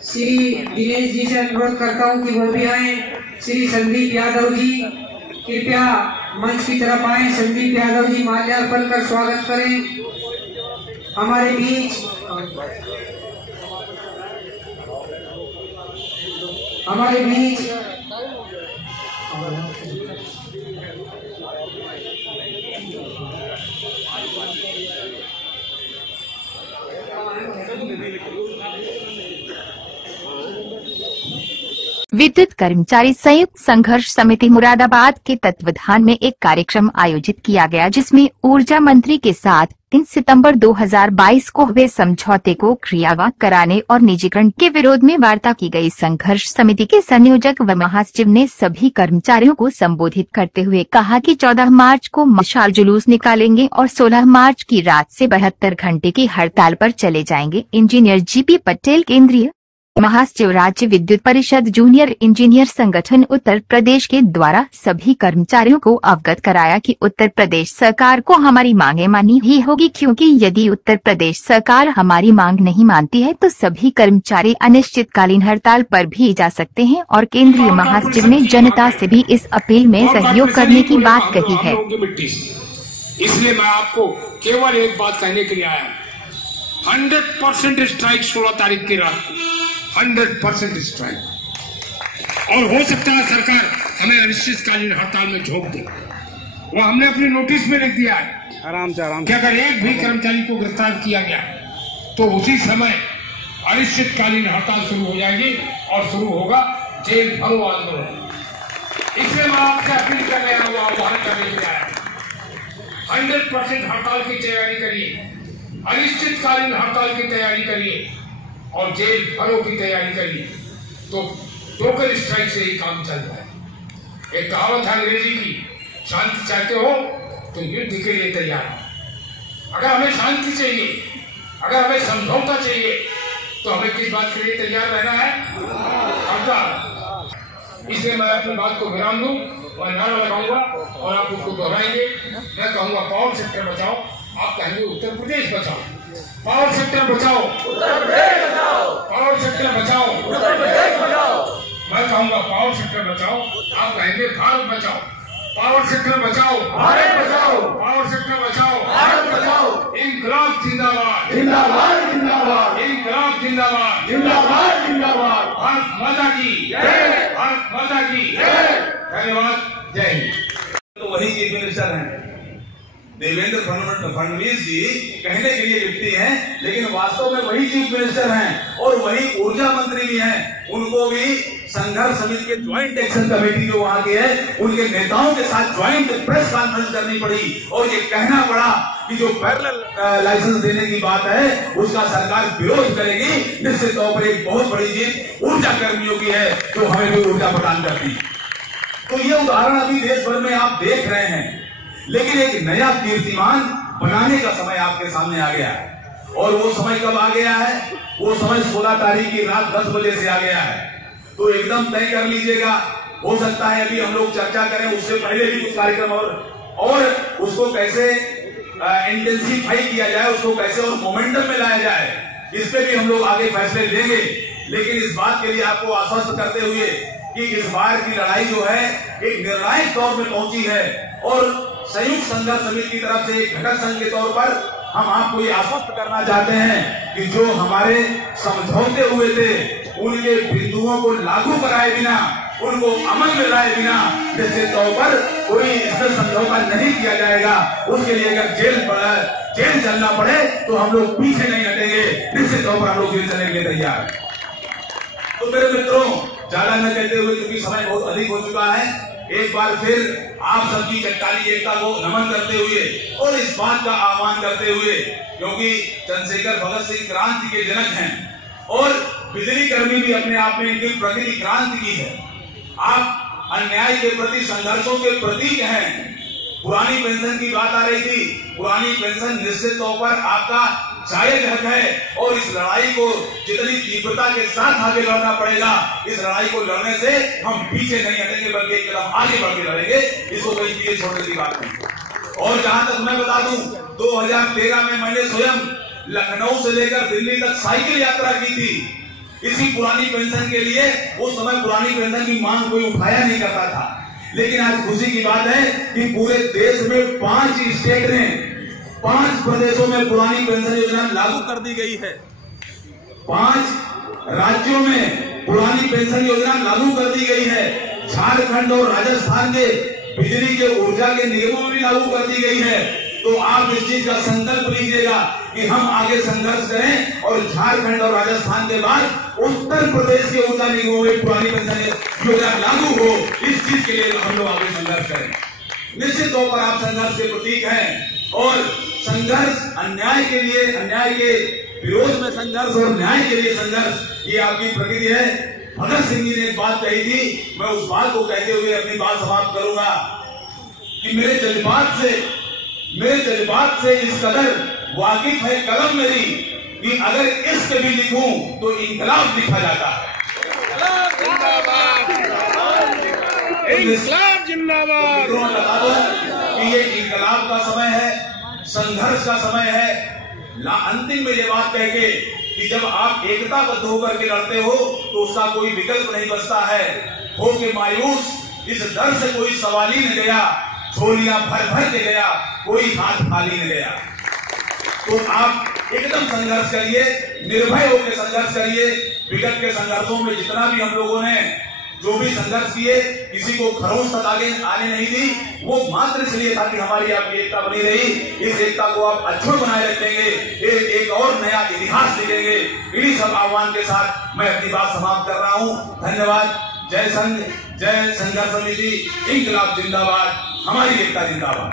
श्री दिनेश जी से अनुरोध करता हूं कि वो भी आए। श्री संदीप यादव जी कृपया मंच की तरफ आए। संदीप यादव जी माल्यार्पण कर स्वागत करें हमारे बीच। विद्युत कर्मचारी संयुक्त संघर्ष समिति मुरादाबाद के तत्वाधान में एक कार्यक्रम आयोजित किया गया, जिसमें ऊर्जा मंत्री के साथ 3 सितंबर 2022 को हुए समझौते को क्रियान्वित कराने और निजीकरण के विरोध में वार्ता की गई। संघर्ष समिति के संयोजक व महासचिव ने सभी कर्मचारियों को संबोधित करते हुए कहा कि 14 मार्च को मशाल जुलूस निकालेंगे और 16 मार्च की रात से 72 घंटे की हड़ताल पर चले जाएंगे। इंजीनियर जीपी पटेल, केंद्रीय महासचिव, राज्य विद्युत परिषद जूनियर इंजीनियर संगठन उत्तर प्रदेश के द्वारा सभी कर्मचारियों को अवगत कराया कि उत्तर प्रदेश सरकार को हमारी मांगे माननी ही होगी, क्योंकि यदि उत्तर प्रदेश सरकार हमारी मांग नहीं मानती है तो सभी कर्मचारी अनिश्चितकालीन हड़ताल पर भी जा सकते हैं। और केंद्रीय महासचिव ने जनता से भी इस अपील में सहयोग करने की बात कही है। इसलिए मैं आपको केवल एक बात कहने के लिए आया, 100% स्ट्राइक 16 तारीख की रात को, 100% स्ट्राइक। और हो सकता है सरकार हमें अनिश्चितकालीन हड़ताल में झोंक दे। वो हमने अपने नोटिस में लिख दिया है आराम से कि अगर एक भी कर्मचारी को गिरफ्तार किया गया तो उसी समय अनिश्चितकालीन हड़ताल शुरू हो जाएगी और शुरू होगा जेल भरो आंदोलन। इसलिए मैं आपसे अपील कर रहा हूँ, आह्वान करने के आया, 100% हड़ताल की तैयारी करिए, अनिश्चितकालीन हड़ताल की तैयारी करिए और जेल भरो की तैयारी करिए। तो टोकन स्ट्राइक से ही काम चल रहा है। एक कहावत है अंग्रेजी की, शांति चाहते हो तो युद्ध के लिए तैयार हो। अगर हमें शांति चाहिए, अगर हमें समझौता चाहिए तो हमें किस बात के लिए तैयार रहना है? हड़ताल। इसलिए मैं अपनी बात को विराम दूं और नारा लगाऊंगा और आप उसको दोहराएंगे। मैं कहूंगा पावर सेक्टर बचाओ, आप कहेंगे उत्तर प्रदेश बचाओ। पावर सेक्टर बचाओ, उत्तर प्रदेश बचाओ। पावर सेक्टर बचाओ, उत्तर प्रदेश बचाओ। मैं कहूंगा पावर सेक्टर बचाओ, आप कहेंगे भारत बचाओ। पावर सेक्टर बचाओ, भारत बचाओ। पावर सेक्टर बचाओ, भारत बचाओ। इंकलाब जिंदाबाद, जिंदाबाद जिंदाबाद। इंकलाब जिंदाबाद, जिंदाबाद जिंदाबाद। भारत माता की जय, भारत माता की जय। धन्यवाद, जय हिंद। तो वही चीफ मिनिस्टर हैं देवेंद्र फडणवीस जी, कहने के लिए व्यक्ति हैं लेकिन वास्तव में वही चीफ मिनिस्टर हैं और वही ऊर्जा मंत्री भी हैं। उनको भी संघर्ष समिति के ज्वाइंट एक्शन कमेटी जो वहां के है उनके नेताओं के साथ ज्वाइंट प्रेस कॉन्फ्रेंस करनी पड़ी और ये कहना पड़ा कि जो पैरेलल लाइसेंस देने की बात है उसका सरकार विरोध करेगी। निश्चित तौर पर एक बहुत बड़ी जीत ऊर्जा कर्मियों की है जो हमें भी ऊर्जा प्रदान करती। तो ये उदाहरण अभी देश भर में आप देख रहे हैं, लेकिन एक नया कीर्तिमान बनाने का समय आपके सामने आ गया है। और वो समय कब आ गया है? वो समय 16 तारीख की रात 10 बजे से आ गया है। तो एकदम तय कर लीजिएगा। हो सकता है अभी हम लोग चर्चा करें, उससे पहले भी कुछ कार्यक्रम और उसको कैसे इंटेंसिफाई किया जाए, उसको कैसे और मोमेंटम में लाया जाए, इस पे भी हम लोग आगे फैसले लेंगे। लेकिन इस बात के लिए आपको आश्वस्त करते हुए कि इस बार की लड़ाई जो है एक निर्णायक दौर में पहुंची है और संयुक्त संघर्ष समिति की तरफ से एक घटक संघ के तौर पर हम आपको ये आश्वस्त करना चाहते हैं कि जो हमारे समझौते हुए थे उनके बिंदुओं को लागू कराए बिना, उनको अमल में लाए बिना निश्चित तौर पर कोई इसमें समझौता नहीं किया जाएगा। उसके लिए अगर जेल चलना पड़े तो हम लोग पीछे नहीं हटेंगे। निश्चित तौर पर हम लोग जेल चलने के लिए तैयार हैं। तो मेरे मित्रों, ज्यादा न कहते हुए क्योंकि समय बहुत अधिक हो चुका है, एक बार फिर आप सबकी चट्टानी एकता को नमन करते हुए और इस बात का आह्वान करते हुए, क्योंकि चंद्रशेखर भगत सिंह क्रांति के जनक हैं और बिजली कर्मी भी अपने आप में इनकी प्रकृति क्रांति की है। आप अन्याय के प्रति संघर्षों के प्रतीक हैं। पुरानी पेंशन की बात आ रही थी, पुरानी पेंशन निश्चित तौर पर आपका जायज हक है और इस लड़ाई को जितनी तीव्रता के साथ आगे लड़ना पड़ेगा, इस लड़ाई को लड़ने से हम पीछे नहीं हटेंगे बल्कि एक कदम आगे बढ़ के लड़ेंगे। इसको कहीं पीछे छोड़ने की बात नहीं। और जहां तक मैं बता दूं, 2013 में मैंने स्वयं लखनऊ से लेकर दिल्ली तक साइकिल यात्रा की थी। इसी पुरानी पेंशन के लिए उस समय पुरानी पेंशन की मांग कोई उठाया नहीं करता था। लेकिन आज खुशी की बात है कि पूरे देश में 5 स्टेट ने 5 प्रदेशों में पुरानी पेंशन योजना लागू कर दी गई है। 5 राज्यों में पुरानी पेंशन योजना लागू कर दी गई है। झारखंड और राजस्थान के बिजली के ऊर्जा के निगमों में भी लागू कर दी गई है। तो आप इस चीज का संकल्प लीजिएगा कि हम आगे संघर्ष करें और झारखंड और राजस्थान के बाद उत्तर प्रदेश के ऊर्जा निगमों में पुरानी पेंशन योजना लागू हो। इस चीज के लिए हम लोग आगे संघर्ष करें। निश्चित तौर पर आप संघर्ष के प्रतीक हैं और संघर्ष अन्याय के लिए, अन्याय के विरोध में संघर्ष और न्याय के लिए संघर्ष, ये आपकी प्रकृति है। भगत सिंह जी ने एक बात कही थी, मैं उस बात को कहते हुए अपनी बात समाप्त करूंगा कि मेरे जज्बात से इस कदर वाकिफ है कलम मेरी कि अगर इश्क भी लिखूं तो इंकलाब लिखा जाता है। इंकलाब जिंदाबाद। बता दो कि ये इंकलाब का समय है, संघर्ष का समय है। अंतिम में ये बात कह के कि जब आप एकताबद्ध होकर के लड़ते हो तो उसका कोई विकल्प नहीं बचता है। हो के मायूस इस डर से कोई सवाल ही न गया, झोलियां भर भर के गया, कोई हाथ खाली न गया। तो आप एकदम संघर्ष करिए, निर्भय होकर संघर्ष करिए। विगत के संघर्षों में जितना भी हम लोगों ने जो भी संघर्ष किए, किसी को खरोंच तक आगे आने नहीं दी, वो मात्र इसलिए था कि हमारी आपकी एकता बनी रही। इस एकता को आप अक्षुण्ण बनाए रखेंगे, एक और नया इतिहास लिखेंगे। इन्हीं सब आह्वान के साथ मैं अपनी बात समाप्त कर रहा हूँ। धन्यवाद। जय संघ, जय संघर्ष समिति, इंकलाब जिंदाबाद, हमारी एकता जिंदाबाद।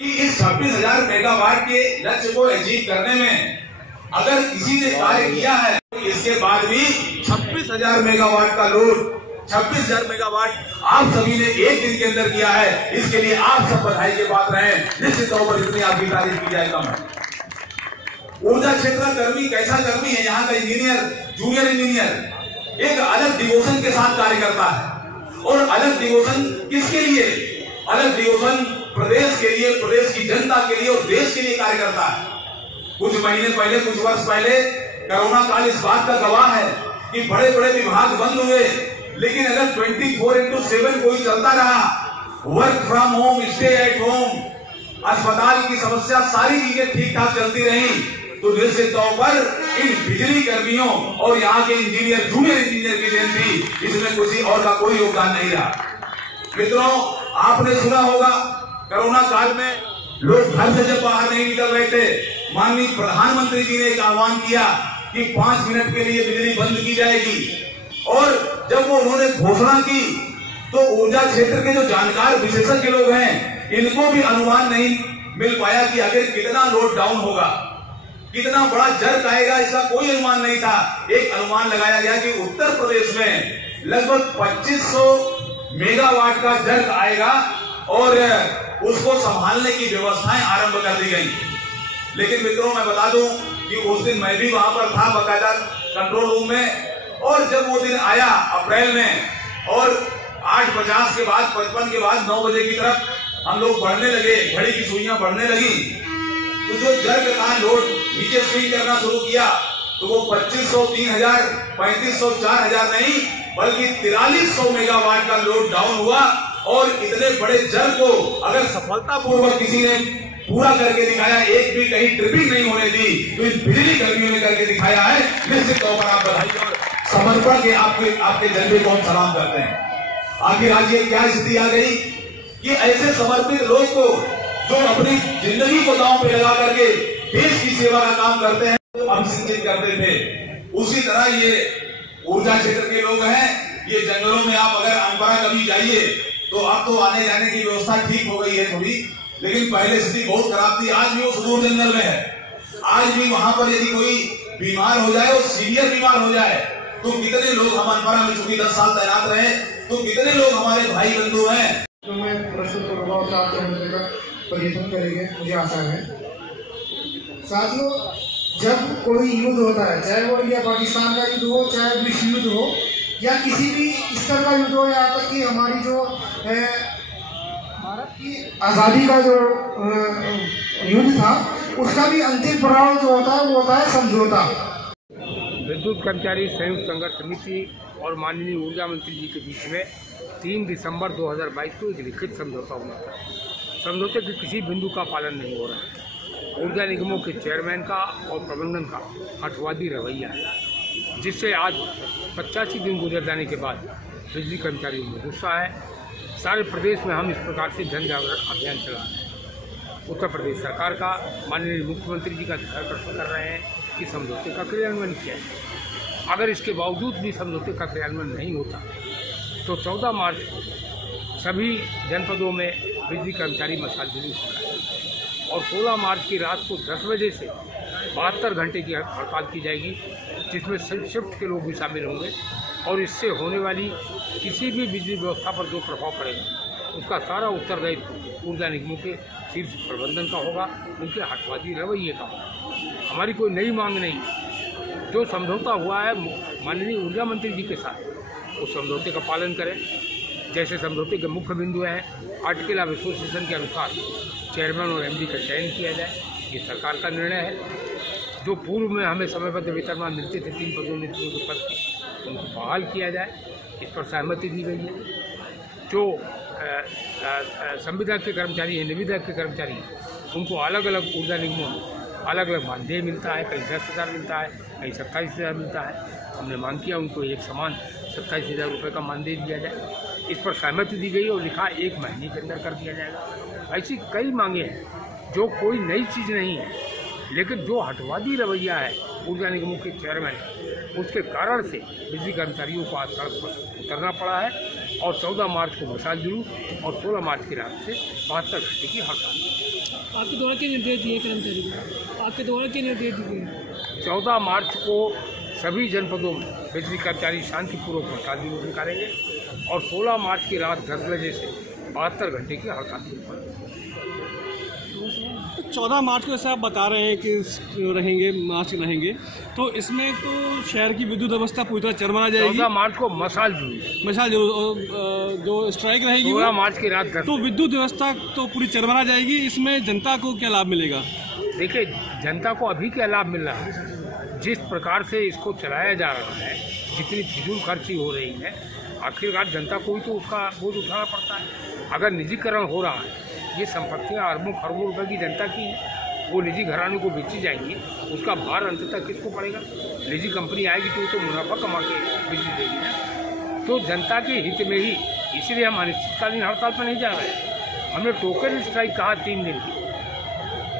इस 26,000 मेगावाट के लक्ष्य को अचीव करने में अगर किसी ने कार्य किया है तो इसके बाद भी 26,000 मेगावाट का लोड, 26,000 मेगावाट आप सभी ने एक दिन के अंदर किया है। इसके लिए आप सब बधाई के पात्र हैं। निश्चित तौर पर इतनी आपकी तारीफ की जाए कम है। ऊर्जा क्षेत्र का कर्मी कैसा कर्मी है, यहाँ का इंजीनियर, जूनियर इंजीनियर एक अलग डिवोशन के साथ कार्य करता है। और अलग डिवोशन किसके लिए? अलग डिवोशन प्रदेश के लिए, प्रदेश की जनता के लिए और देश के लिए कार्य करता है। कुछ महीने पहले, कुछ वर्ष पहले कोरोना काल इस बात का गवाह है कि बड़े बड़े विभाग बंद हुए, लेकिन अगर 24/7 कोई चलता रहा, work from home, stay at home, अस्पताल की समस्या, सारी चीजें ठीक ठाक चलती रही, तो निश्चित तौर पर इन बिजली कर्मियों और यहाँ के इंजीनियर, जूनियर इंजीनियर की देन थी। इसमें किसी और का कोई योगदान नहीं रहा। मित्रों, आपने सुना होगा कोरोना काल में लोग घर से जब बाहर नहीं निकल रहे थे, माननीय प्रधानमंत्री जी ने एक आह्वान किया कि 5 मिनट के लिए बिजली बंद की जाएगी। और जब वो उन्होंने घोषणा की तो ऊर्जा क्षेत्र के जो जानकार विशेषज्ञ लोग हैं, इनको भी अनुमान नहीं मिल पाया कि आखिर कितना लोड डाउन होगा, कितना बड़ा जर्क आएगा, इसका कोई अनुमान नहीं था। एक अनुमान लगाया गया कि उत्तर प्रदेश में लगभग 2500 मेगावाट का जर्क आएगा और उसको संभालने की व्यवस्थाएं आरंभ कर दी गई। लेकिन मित्रों, मैं बता दूं कि उस दिन मैं भी वहां पर था, बकायदा कंट्रोल रूम में। और जब वो दिन आया अप्रैल में और 8:50 के बाद, 55 के बाद 9 बजे की तरफ हम लोग बढ़ने लगे, घड़ी की सुइयां बढ़ने लगी, तो जो जर्क का लोड नीचे स्विंग करना शुरू किया तो वो 2500, 3000, 3500, 4000 नहीं बल्कि 4300 मेगावाट का लोड डाउन हुआ। और इतने बड़े जर्क को अगर सफलतापूर्वक किसी ने पूरा करके दिखाया, एक भी कहीं ट्रिपिंग नहीं होने दी, तो इन बिजली कर्मियों ने करके दिखाया है। निश्चित तौर पर आप बधाई और समर्पण के आपके जज्बे को हम सलाम करते हैं। आखिर आज ये क्या स्थिति आ गई कि ऐसे समर्पित लोग को जो अपनी जिंदगी को दांव पे लगा करके देश की सेवा का काम करते हैं, हम सिंचित करते थे, उसी तरह ये ऊर्जा क्षेत्र के लोग हैं। ये जंगलों में आप अगर अनपरा कभी जाइए तो अब तो आने जाने की व्यवस्था ठीक हो गई है थोड़ी, लेकिन पहले स्थिति बहुत खराब थी। आज भी वो सुदूर जंगल में है। आज भी वहां पर यदि कोई बीमार हो जाए और सीवियर बीमार हो जाए तो कितने लोग, हम अनपरा में चूंकि 10 साल तैनात रहे, तो कितने लोग हमारे भाई बंधु हैं। तो मैं प्रस्तुत करूंगा और आप का प्रदर्शन करेंगे, मुझे आशा है। साथियों, जब कोई युद्ध होता है, चाहे वो इंडिया पाकिस्तान का युद्ध हो, चाहे विश्व युद्ध हो, या किसी भी स्तर का युद्ध हो, यहाँ तक कि हमारी जो भारत की आज़ादी का जो युद्ध था, उसका भी अंतिम पड़ाव जो होता है वो होता है समझौता। विद्युत कर्मचारी संयुक्त संघर्ष समिति और माननीय ऊर्जा मंत्री जी के बीच में 3 दिसंबर 2022 को एक लिखित समझौता हुआ था। समझौते के किसी बिंदु का पालन नहीं हो रहा है। ऊर्जा निगमों के चेयरमैन का और प्रबंधन का हठवादी रवैया है, जिससे आज 85 दिन गुजर जाने के बाद बिजली कर्मचारियों में गुस्सा है। सारे प्रदेश में हम इस प्रकार से जन जागरण अभियान चला रहे हैं। उत्तर प्रदेश सरकार का माननीय मुख्यमंत्री जी का ध्यानाकर्षण कर रहे हैं कि समझौते का क्रियान्वयन किया है। अगर इसके बावजूद भी समझौते का क्रियान्वयन नहीं होता तो 14 मार्च को सभी जनपदों में बिजली कर्मचारी मशाल जुलूस कराएंगे और 16 मार्च की रात को 10 बजे से 72 घंटे की हड़ताल की जाएगी, जिसमें शिफ्ट के लोग भी शामिल होंगे और इससे होने वाली किसी भी बिजली व्यवस्था पर जो प्रभाव पड़ेगा उसका सारा उत्तरदायित्व ऊर्जा निगमों के शीर्ष प्रबंधन का होगा, उनके हठवादी रवैये का होगा। हमारी कोई नई मांग नहीं है। जो समझौता हुआ है माननीय ऊर्जा मंत्री जी के साथ, उस समझौते का पालन करें। जैसे समझौते के मुख्य बिंदु हैं, आर्टिकल ऑफ एसोसिएशन के अनुसार चेयरमैन और एमडी का चयन किया जाए, ये सरकार का निर्णय है। जो पूर्व में हमें समयबद्ध वेतनमान मिलते थे 3 पदोन्नतियों के पद के, उनको बहाल किया जाए, इस पर सहमति दी गई है। जो संविदा के कर्मचारी हैं, निविदा के कर्मचारी हैं, उनको अलग अलग ऊर्जा निगमों में अलग अलग मानदेय मिलता है। कहीं 10,000 मिलता है, कहीं 27,000 मिलता है। हमने मांग किया उनको एक समान 27,000 रुपये का मानदेय दिया जाए। इस पर सहमति दी गई और लिखा 1 महीने के अंदर कर दिया जाएगा। ऐसी कई मांगे हैं जो कोई नई चीज़ नहीं है, लेकिन जो हठवादी रवैया है ऊर्जा निगमों के चेयरमैन, उसके कारण से बिजली कर्मचारियों को आज सड़क पर उतरना पड़ा है और 14 मार्च को मशाल जुलूस और 16 मार्च की रात से 72 घंटे की हड़ताल। आपके द्वारा क्या निर्देश दिए कर्मचारी को? आपके द्वारा क्या निर्देश दिए? 14 मार्च को सभी जनपदों में बिजली कर्मचारी शांतिपूर्वक मशाल जुलूस निकालेंगे और 16 मार्च की रात 10 बजे से 72 घंटे की हड़ताल शुरू करेंगे। 14 मार्च को जैसे आप बता रहे हैं कि रहेंगे, मार्च रहेंगे, तो इसमें तो शहर की विद्युत व्यवस्था पूरी तरह चरमरा जाएगी। 14 मार्च को मशाल जुलूस, जो स्ट्राइक रहेगी 16 मार्च की रात 10 तो विद्युत व्यवस्था तो पूरी चरमरा जाएगी। इसमें जनता को क्या लाभ मिलेगा? देखिए, जनता को अभी क्या लाभ मिल रहा है? जिस प्रकार से इसको चलाया जा रहा है, जितनी फिजूल खर्ची हो रही है, आखिरकार जनता को ही तो उसका बोझ उठाना पड़ता है। अगर निजीकरण हो रहा है, ये संपत्तियां अरबों खरबों रुपए की जनता की, वो निजी घरानों को बेची जाएंगी, उसका भार अंततः किसको पड़ेगा? निजी कंपनी आएगी तो मुनाफा कमा के बिजली देगी ना। तो जनता के हित में ही, इसलिए हम अनिश्चितकालीन हड़ताल पर नहीं जा रहे हैं। हमने टोकन स्ट्राइक कहा 3 दिन की,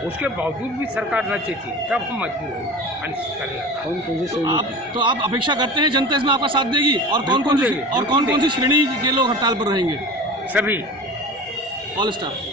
उसके बावजूद भी सरकार न चेती, तब हम मजबूर हो अनिश्चितकालीन हड़ताल। तो आप अपेक्षा करते हैं जनता इसमें आपका साथ देगी? और कौन कौन सी श्रेणी के लोग हड़ताल पर रहेंगे? सभी ऑल स्टाफ।